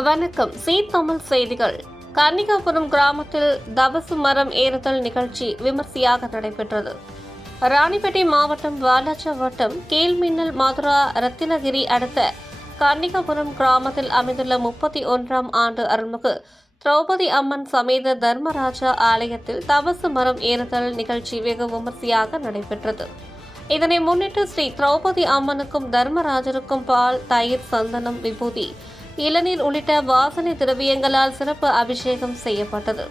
வணக்கம். தமிழ் செய்திகள். கன்னிகாபுரம் கிராமத்தில் தபசு மரம் ஏறுதல் நிகழ்ச்சி விமர்சையாக நடைபெற்றது. ராணிப்பேட்டை மாவட்டம் வாலாஜா வட்டம் கீழ்மின்னல் மதுரா ரத்தினகிரி அடுத்த கன்னிகாபுரம் கிராமத்தில் அமைந்துள்ள 31ஆம் ஆண்டு அருள்மிகு திரௌபதி அம்மன் சமேத தர்மராஜா ஆலயத்தில் தபசு மரம் ஏறுதல் நிகழ்ச்சி வெகு விமர்சையாக நடைபெற்றது. இதனை முன்னிட்டு ஸ்ரீ திரௌபதி அம்மனுக்கும் தர்மராஜருக்கும் பால், தயிர், சந்தனம், விபூதி, இளநீர் உள்ளிட்ட வாசனை திரவியங்களால் சிறப்பு அபிஷேகம் செய்யப்பட்டது.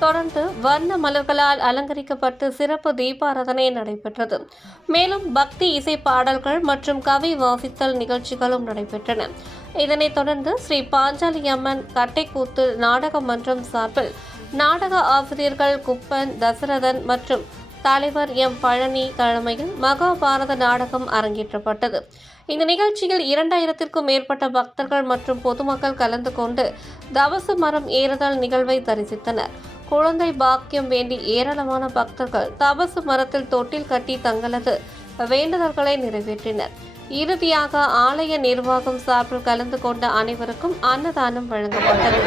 தொடர்ந்து வண்ண மலர்களால் அலங்கரிக்கப்பட்டு சிறப்பு தீபாராதனை நடைபெற்றது. மேலும் பக்தி இசை பாடல்கள் மற்றும் கவி வாசித்தல் நிகழ்ச்சிகளும் நடைபெற்றன. இதனைத் தொடர்ந்து ஸ்ரீ பாஞ்சாலி அம்மன் கட்டைக்கூத்து நாடக மன்றம் சார்பில் நாடக ஆசிரியர்கள் குப்பன், தசரதன் மற்றும் தலைவர் எம். பழனி தலைமையில் மகாபாரத நாடகம் அரங்கேற்றப்பட்டது. இந்த நிகழ்ச்சியில் 2000க்கும் மேற்பட்ட பக்தர்கள் மற்றும் பொதுமக்கள் கலந்து கொண்டு தபசு மரம் ஏறுதல் நிகழ்வை தரிசித்தனர். குழந்தை பாக்கியம் வேண்டி ஏராளமான பக்தர்கள் தபசு மரத்தில் தொட்டில் கட்டி தங்களது வேண்டுதல்களை நிறைவேற்றினர். இறுதியாக ஆலய நிர்வாகம் சார்பில் கலந்து கொண்ட அனைவருக்கும் அன்னதானம் வழங்கப்பட்டது.